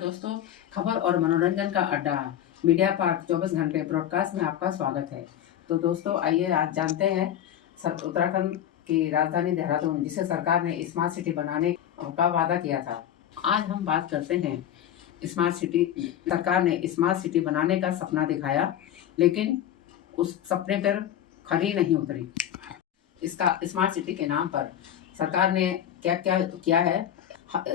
दोस्तों, खबर और मनोरंजन का अड्डा मीडिया पार्क 24 घंटे ब्रॉडकास्ट में आपका स्वागत है। तो दोस्तों, आइए आज जानते हैं उत्तराखंड की राजधानी देहरादून, जिसे सरकार ने स्मार्ट सिटी बनाने का वादा किया था। आज हम बात करते हैं स्मार्ट सिटी। सरकार ने स्मार्ट सिटी बनाने का सपना दिखाया, लेकिन उस सपने पर खरी नहीं उतरी। इसका स्मार्ट सिटी के नाम पर सरकार ने क्या क्या किया है।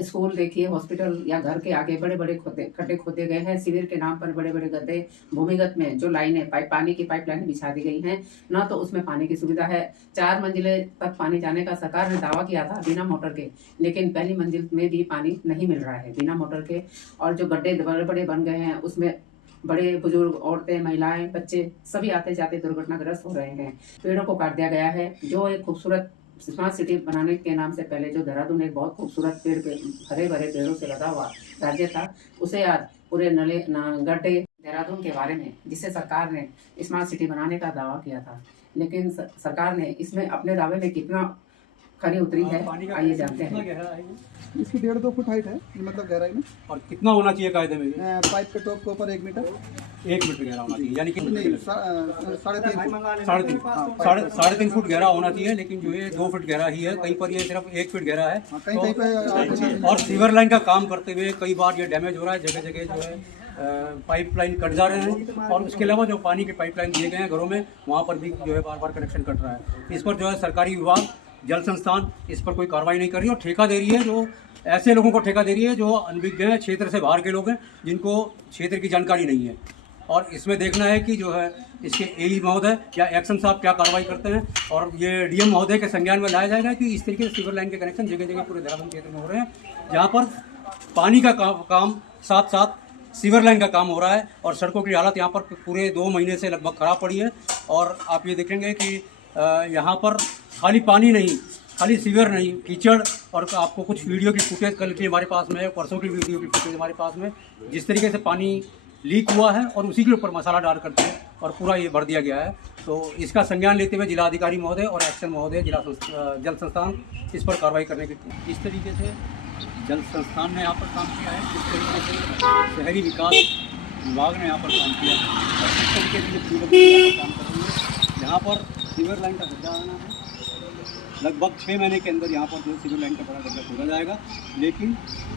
स्कूल देखिए, हॉस्पिटल या घर के आगे बड़े बड़े खड्डे खोदे गए हैं। शिविर के नाम पर बड़े बड़े गड्ढे, भूमिगत में जो लाइनें पानी की पाइपलाइन बिछा दी गई हैं, ना तो उसमें पानी की सुविधा है। 4 मंजिले तक पानी जाने का सरकार ने दावा किया था बिना मोटर के, लेकिन पहली मंजिल में भी पानी नहीं मिल रहा है बिना मोटर के। और जो गड्ढे बड़े बड़े बन गए हैं, उसमें बड़े बुजुर्ग, औरतें, महिलाएं, बच्चे सभी आते जाते दुर्घटनाग्रस्त हो रहे हैं। पेड़ों को काट दिया गया है। जो एक खूबसूरत स्मार्ट सिटी बनाने के नाम से पहले जो देहरादून एक बहुत खूबसूरत हरे भरे पेड़ों से लगा हुआ राज्य था, उसे आज पूरे गड्ढे देहरादून के बारे में, जिसे सरकार ने स्मार्ट सिटी बनाने का दावा किया था, लेकिन सरकार ने इसमें अपने दावे में कितना खरी उतरी है, आइए जानते हैं। इसकी 1.5-2 फुट हाइट है, मतलब गहराई में। और कितना होना चाहिए कायदे में? पाइप के टॉप के ऊपर 1 मीटर 1 मीटर गहरा होना चाहिए, यानी कि 3.5 फुट गहरा होना चाहिए। लेकिन जो ये 2 फुट गहरा ही है, कहीं पर ये सिर्फ 1 फीट गहरा है। कहीं पे और सीवर लाइन का काम करते हुए कई बार ये डैमेज हो रहा है। जगह जगह जो है पाइपलाइन कट जा रहे हैं, और उसके अलावा जो पानी के पाइपलाइन दिए गए हैं घरों में, वहाँ पर भी जो है बार बार कनेक्शन कट रहा है। इस पर जो है सरकारी विभाग, जल संस्थान इस पर कोई कार्रवाई नहीं कर रही, और ठेका दे रही है, जो ऐसे लोगों को ठेका दे रही है जो अनभिज्ञ हैं, क्षेत्र से बाहर के लोग हैं, जिनको क्षेत्र की जानकारी नहीं है। और इसमें देखना है कि जो है इसके एई महोदय या एक्शन साहब क्या कार्रवाई करते हैं, और ये डीएम महोदय के संज्ञान में लाया जाएगा कि इस तरीके से सीवर लाइन के कनेक्शन जगह जगह पूरे देहरादून क्षेत्र में हो रहे हैं, जहाँ पर पानी का काम साथ साथ सीवर लाइन का काम हो रहा है। और सड़कों की हालत यहाँ पर पूरे 2 महीने से लगभग ख़राब पड़ी है। और आप ये देखेंगे कि यहाँ पर खाली पानी नहीं, खाली सीवर नहीं, कीचड़। और आपको कुछ वीडियो की फुटेज कल की हमारे पास में है, परसों की वीडियो की फुटेज हमारे पास में, जिस तरीके से पानी लीक हुआ है और उसी के ऊपर मसाला डाल करके और पूरा ये भर दिया गया है। तो इसका संज्ञान लेते हुए जिलाधिकारी महोदय और एक्शन महोदय, जल संस्थान इस पर कार्रवाई करने की, इस तरीके से जल संस्थान ने यहाँ पर काम किया है, इस तरीके से शहरी विकास विभाग ने यहाँ पर काम किया है, और इस तरीके से काम कर रही है। यहाँ पर सीवर लाइन का गड्ढा आना है, लगभग 6 महीने के अंदर यहाँ पर जो सीवर लाइन का बड़ा गड्ढा खोदा जाएगा। लेकिन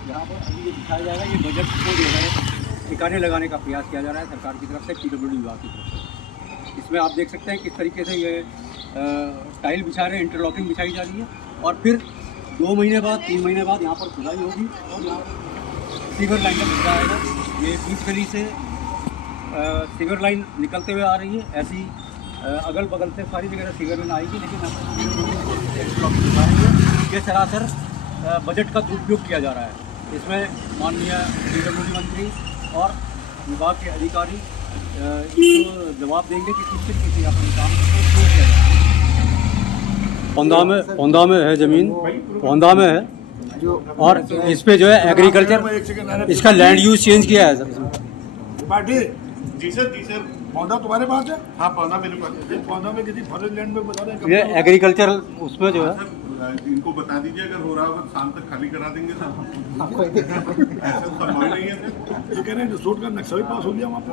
यहाँ पर अभी ये दिखाया जाएगा, ये बजट को जो है ठिकाने लगाने का प्रयास किया जा रहा है सरकार की तरफ से, PWD विभाग की तरफ से। इसमें आप देख सकते हैं किस तरीके से ये टाइल बिछा रहे हैं, इंटरलॉकिंग बिछाई जा रही है, और फिर 2 महीने बाद 3 महीने बाद यहाँ पर खुदाई होगी और यहाँ पर सीवर लाइन का गड्ढा आएगा। ये बीच गली से सीवर लाइन निकलते हुए आ रही है, ऐसी अगल बगल से सारी जगह सीवर लाइन आएगी। लेकिन ये सरासर बजट का दुरुपयोग किया जा रहा है। इसमें माननीय PWD मंत्री और विभाग के अधिकारी इसको जवाब देंगे कि किस तरीके से अपने काम को किया जाए। पौंदा में है ज़मीन, पौंदा में है, और इस पे जो है एग्रीकल्चर, इसका लैंड यूज चेंज किया है सर। जी सर पौधा तुम्हारे पास है? हाँ, पौधा मेरे पास है। पौधा में किसी फॉरेस्ट लैंड में बता रहे हैं, ये एग्रीकल्चर उसमें जो है, इनको बता दीजिए, अगर हो रहा होगा तो शाम तक खाली करा देंगे सर। ऐसा संभव नहीं है सर। ये कह रहे हैं रिजॉर्ट का नक्शा भी पास हो गया वहाँ पर।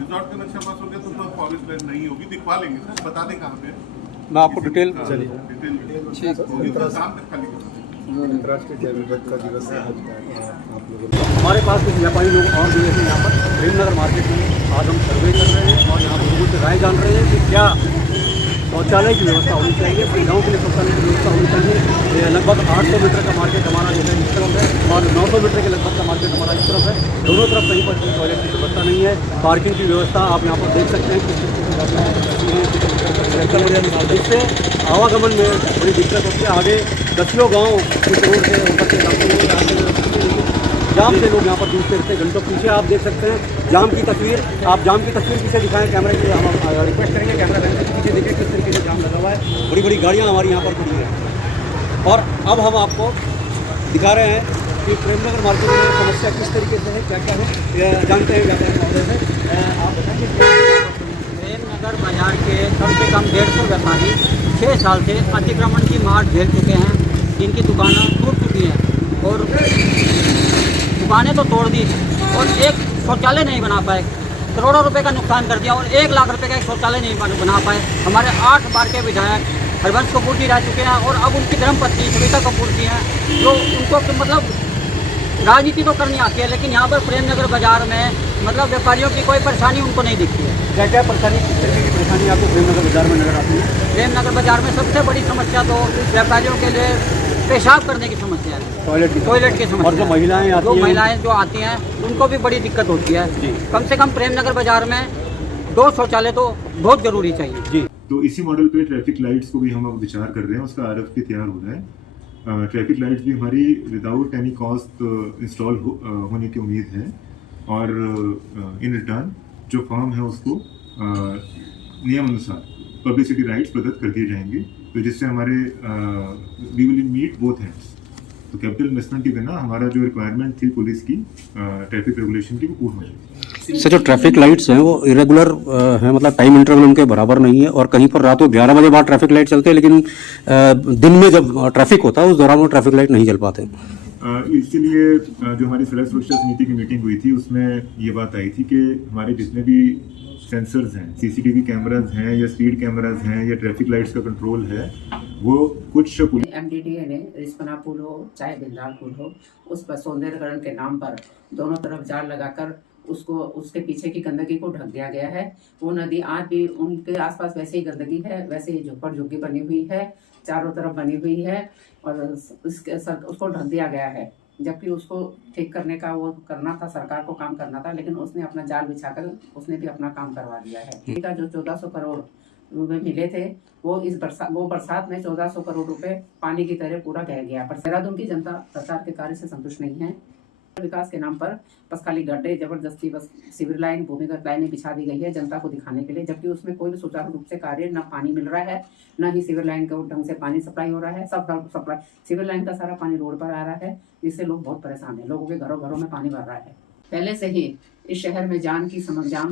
रिजॉर्ट का नक्शा पास हो गया तो फॉरेस्ट लैंड नहीं होगी, दिखवा लेंगे सर, बता दें कहाँ पे। मैं आपको डिटेल शाम तक खाली करा। अंतर्राष्ट्रीय जैव विविधता का दिवस है आज का। हमारे पास कुछ व्यापारी लोग और भी हैं यहाँ पर प्रेमनगर मार्केट में। आज हम सर्वे कर रहे हैं और यहाँ पर लोगों से राय जान रहे हैं कि क्या शौचालय की व्यवस्था होनी चाहिए, महिलाओं के लिए शौचालय की व्यवस्था होनी चाहिए। लगभग 800 मीटर का मार्केट हमारा जो है इस तरफ है, और 900 मीटर के लगभग का मार्केट हमारा इस तरफ है। दोनों तरफ कहीं पर टॉयलेट की व्यवस्था नहीं है। पार्किंग की व्यवस्था आप यहाँ पर देख सकते हैं किस तरीके से जाते हैं, इससे आवागमन में बड़ी दिक्कत होती है। आगे दसियों गाँव इस रोड से होकर के जाते हैं, जाम से लोग यहाँ पर दूसरे रहते घंटों। पीछे आप देख सकते हैं जाम की तस्वीर, आप जाम की तस्वीर पीछे दिखाएं कैमरे के, हम रिक्वेस्ट करेंगे कैमरा मैन से पीछे देखिए किस तरीके से जाम लगा हुआ है। बड़ी बड़ी गाड़ियाँ हमारी यहाँ पर खड़ी हैं। और अब हम आपको दिखा रहे हैं कि प्रेमनगर मार्केट में समस्या किस तरीके से है, क्या क्या है, जानते हैं व्यापारी महोदय से। आप बताएंगे। प्रेमनगर बाजार के कम से कम 150 व्यापारी 6 साल से अतिक्रमण की मार झेल चुके हैं, जिनकी दुकानें टूट चुकी हैं और दुकानें तो तोड़ दी और एक शौचालय नहीं बना पाए। करोड़ों रुपए का नुकसान कर दिया और 1 लाख रुपए का एक शौचालय नहीं बना पाए। हमारे 8 बार के विधायक हरबंश कपूर जी रह चुके हैं और अब उनकी धर्मपत्नी सविता कपूर जी हैं, जो उनको मतलब राजनीति तो करनी आती है, लेकिन यहाँ पर प्रेमनगर बाजार में मतलब व्यापारियों की कोई परेशानी उनको नहीं दिखती है। क्या क्या परेशानी, किस तरीके की परेशानी आपको प्रेमनगर बाजार में नजर आती है? प्रेमनगर बाजार में सबसे बड़ी समस्या तो व्यापारियों के लिए पेशाब करने की समस्या है, टॉयलेट की समस्या। और जो महिलाएं जो आती हैं उनको भी बड़ी दिक्कत होती है। कम से कम प्रेमनगर बाजार में 2 शौचालय तो बहुत जरूरी चाहिए जी। तो इसी मॉडल पे ट्रैफिक लाइट्स को भी हम अब विचार कर रहे हैं, उसका RFP तैयार हो रहा है। ट्रैफिक लाइट्स भी हमारी विदाउट एनी कॉस्ट इंस्टॉल होने की उम्मीद है और इन रिटर्न जो फर्म है उसको नियम अनुसार पब्लिसिटी राइट्स प्रदत्त कर दिए जाएंगे, तो जिससे हमारे we will meet both hands. तो कैपिटल इन्वेस्टमेंट के बिना हमारा जो रिक्वायरमेंट थी पुलिस की ट्रैफिक रेगुलेशन की वो पूर्ण हो जाएगी। सर, जो ट्रैफिक लाइट्स हैं वो इरेगुलर हैं, मतलब टाइम इंटरवल उनके बराबर नहीं है और कहीं पर रात को 11 बजे बाद ट्रैफिक लाइट चलते हैं, लेकिन दिन में जब ट्रैफिक होता है उस दौरान वो ट्रैफिक लाइट नहीं चल पाते। इसीलिए जो हमारी सड़क सुरक्षा समिति की मीटिंग हुई थी उसमें ये बात आई थी कि हमारे जितने भी सेंसर्स हैं, CCTV कैमराज हैं या स्पीड कैमराज हैं या ट्रैफिक लाइट्स का कंट्रोल है, वो कुछ MDDA ने रिस्पना पुल हो चाहे बिंदाल पुल हो, उस पर सौंदर्यकरण के नाम पर दोनों तरफ जाल लगाकर उसको उसके पीछे की गंदगी को ढक दिया गया है। वो नदी आज भी उनके आसपास वैसे ही गंदगी है, वैसे ही झोपड़ झुग्गी बनी हुई है, चारों तरफ बनी हुई है और उसको ढक दिया गया है। जबकि उसको ठीक करने का वो करना था, सरकार को काम करना था, लेकिन उसने अपना जाल बिछाकर उसने भी अपना काम करवा दिया है। का जो 1400 करोड़ रुपए मिले थे वो बरसात में 1400 करोड़ रुपए पानी की तरह पूरा बह गया। पर देहरादून की जनता सरकार के कार्य से संतुष्ट नहीं है। विकास के नाम पर बस खाली गड्ढे, जबरदस्ती बस सिविल लाइन, भूमिगत लाइनें बिछा दी गई है जनता को दिखाने के लिए, जबकि उसमें कोई भी सुचारू रूप से कार्य, न पानी मिल रहा है, न ही सिविल लाइन को ढंग से पानी सप्लाई हो रहा है। सब सप्लाई सिविल लाइन का सारा पानी रोड पर आ रहा है, जिससे लोग बहुत परेशान हैं। लोगों के घरों में पानी भर रहा है। पहले से ही इस शहर में जाम की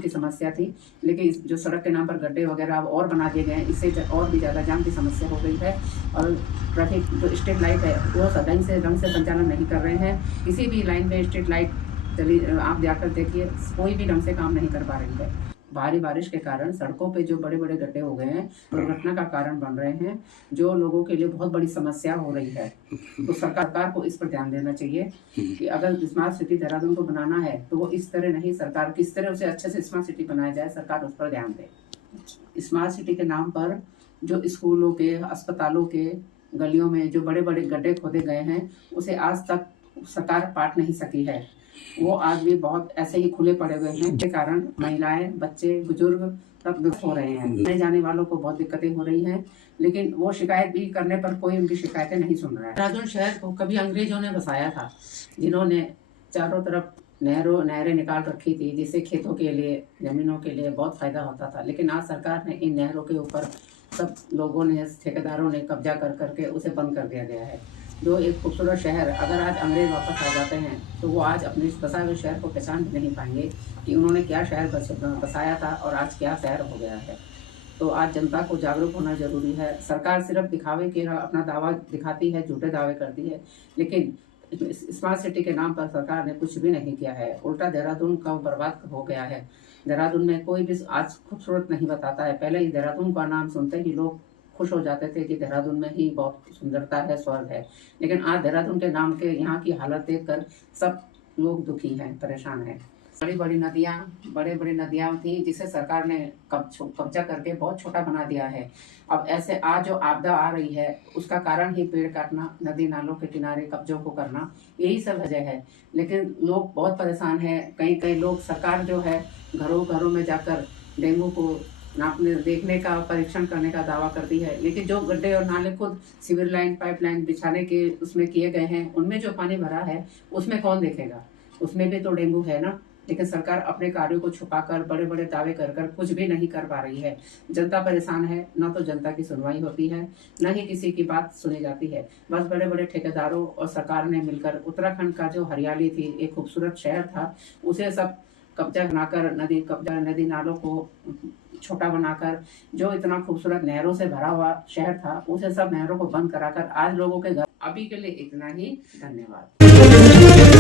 समस्या थी, लेकिन जो सड़क के नाम पर गड्ढे वगैरह अब और बना दिए गए हैं, इससे और भी ज़्यादा जाम की समस्या हो गई है। और ट्रैफिक जो स्ट्रीट लाइट है वो ढंग से संचालन नहीं कर रहे हैं। किसी भी लाइन में स्ट्रीट लाइट चली, आप जाकर देखिए, कोई भी ढंग से काम नहीं कर पा रही है। भारी बारिश के कारण सड़कों पे जो बड़े बड़े गड्ढे हो गए हैं, दुर्घटना का कारण बन रहे हैं, जो लोगों के लिए बहुत बड़ी समस्या हो रही है। तो सरकार को इस पर ध्यान देना चाहिए कि अगर स्मार्ट सिटी देहरादून को बनाना है तो वो इस तरह नहीं, सरकार किस तरह उसे अच्छे से स्मार्ट सिटी बनाया जाए, सरकार उस पर ध्यान दे। स्मार्ट सिटी के नाम पर जो स्कूलों के, अस्पतालों के गलियों में जो बड़े बड़े गड्ढे खोदे गए हैं, उसे आज तक सरकार पाट नहीं सकी है। वो आज भी बहुत ऐसे ही खुले पड़े हुए हैं, के कारण महिलाएं, बच्चे, बुजुर्ग सब दुख हो रहे हैं। आने जाने वालों को बहुत दिक्कतें हो रही हैं, लेकिन वो शिकायत भी करने पर कोई उनकी शिकायतें नहीं सुन रहा है। देहरादून शहर को कभी अंग्रेजों ने बसाया था, जिन्होंने चारों तरफ नहरें निकाल रखी थी, जिससे खेतों के लिए, जमीनों के लिए बहुत फायदा होता था। लेकिन आज सरकार ने इन नहरों के ऊपर सब लोगों ने, ठेकेदारों ने कब्जा कर करके उसे बंद कर दिया गया है। जो एक खूबसूरत शहर, अगर आज अंग्रेज वापस आ जाते हैं तो वो आज अपने इस बसाए हुए शहर को पहचान भी नहीं पाएंगे कि उन्होंने क्या शहर बसाया था और आज क्या शहर हो गया है। तो आज जनता को जागरूक होना जरूरी है। सरकार सिर्फ दिखावे के अपना दावा दिखाती है, झूठे दावे करती है, लेकिन स्मार्ट सिटी के नाम पर सरकार ने कुछ भी नहीं किया है। उल्टा देहरादून का बर्बाद हो गया है। देहरादून में कोई भी आज खूबसूरत नहीं बताता है। पहले ही देहरादून का नाम सुनते ही लोग खुश हो जाते थे कि देहरादून में ही बहुत सुंदरता है, स्वर्ग है। लेकिन आज देहरादून के नाम के यहाँ की हालत देखकर सब लोग दुखी हैं, परेशान हैं। बड़ी बड़ी नदियाँ थी, जिसे सरकार ने कब्जा करके बहुत छोटा बना दिया है। अब ऐसे आज जो आपदा आ रही है उसका कारण ही पेड़ काटना, नदी नालों के किनारे कब्जों को करना, यही सब वजह है। लेकिन लोग बहुत परेशान हैं। कई लोग, सरकार जो है घरों में जाकर डेंगू को नापने, देखने का, परीक्षण करने का दावा करती है, लेकिन जो गड्ढे और नाले खुद सीवर लाइन, पाइपलाइन बिछाने के उसमें किए गए हैं, उनमें जो पानी भरा है उसमें कौन देखेगा? उसमें भी तो डेंगू है ना। लेकिन सरकार अपने कार्यों को छुपाकर बड़े बड़े दावे कर कुछ भी नहीं कर पा रही है। जनता परेशान है, न तो जनता की सुनवाई होती है, न ही किसी की बात सुनी जाती है। बस बड़े बड़े ठेकेदारों और सरकार ने मिलकर उत्तराखंड का जो हरियाली थी, एक खूबसूरत शहर था, उसे सब कब्जा बनाकर नदी नालों को छोटा बनाकर, जो इतना खूबसूरत नहरों से भरा हुआ शहर था, उसे सब नहरों को बंद कराकर आज लोगों के घर। अभी के लिए इतना ही, धन्यवाद।